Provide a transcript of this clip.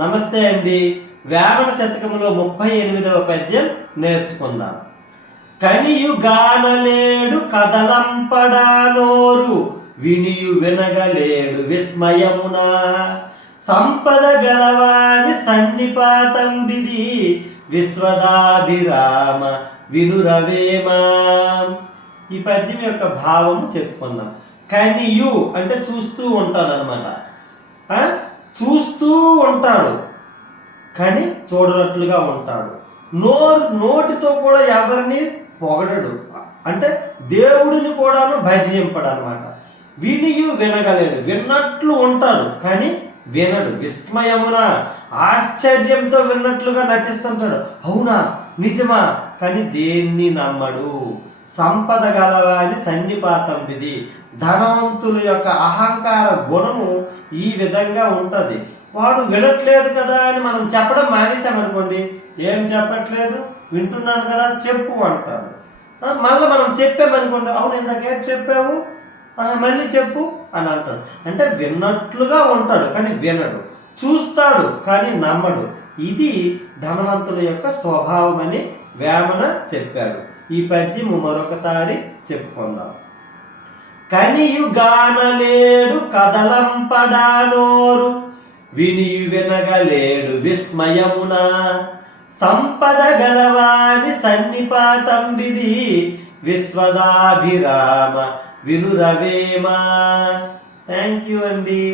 నమస్తే అండి. వేమన శతకములో 38వ పద్యం నేర్చుకుందాం. కనియు గానలేడు కదలంపడా నోరు, వినియు వినగలేడు విస్మయమున, సంపద గలవాని సన్నిపాతం విధి, విశ్వదాభిరామ వినురవేమా. ఈ పద్యం యొక్క భావము చెప్పుకుందాం. కనియు అంటే చూస్తూ ఉంటాడు అనమాట. చూస్తూ ఉంటాడు కానీ చూడనట్లుగా ఉంటాడు. నోటితో కూడా ఎవరిని పొగడడు, అంటే దేవుడిని కూడాను భజింపడు అనమాట. వినియు వినగలేడు, విన్నట్లు ఉంటాడు కానీ వినడు. విస్మయమున ఆశ్చర్యంతో విన్నట్లుగా నటిస్తుంటాడు. అవునా, నిజమా, కానీ దేన్ని నమ్మడు. సంపద గలవాని సన్నిపాతం విధి, ధనవంతుల యొక్క అహంకార గుణము ఈ విధంగా ఉంటుంది. వాడు వినట్లేదు కదా అని మనం చెప్పడం మానేసామనుకోండి, ఏం చెప్పట్లేదు, వింటున్నాను కదా చెప్పు అంటాడు. మళ్ళీ మనం చెప్పామనుకోండి, అవును ఇందాకేం చెప్పావు, మళ్ళీ చెప్పు అని అంటాడు. అంటే విన్నట్లుగా ఉంటాడు కానీ వినడు, చూస్తాడు కానీ నమ్మడు. ఇది ధనవంతుల యొక్క స్వభావం అని వేమన చెప్పాడు. ఈ పద్యము మరొకసారి చెప్పుకుందాం. కనియు గానలేడు కదలంపడా నోరు, వినియు వినగలేడు విస్మయమున, సంపద గలవాని సన్నిపాతం విధి, విశ్వదాభిరామ వినురవేమా. థ్యాంక్ యూ అండి.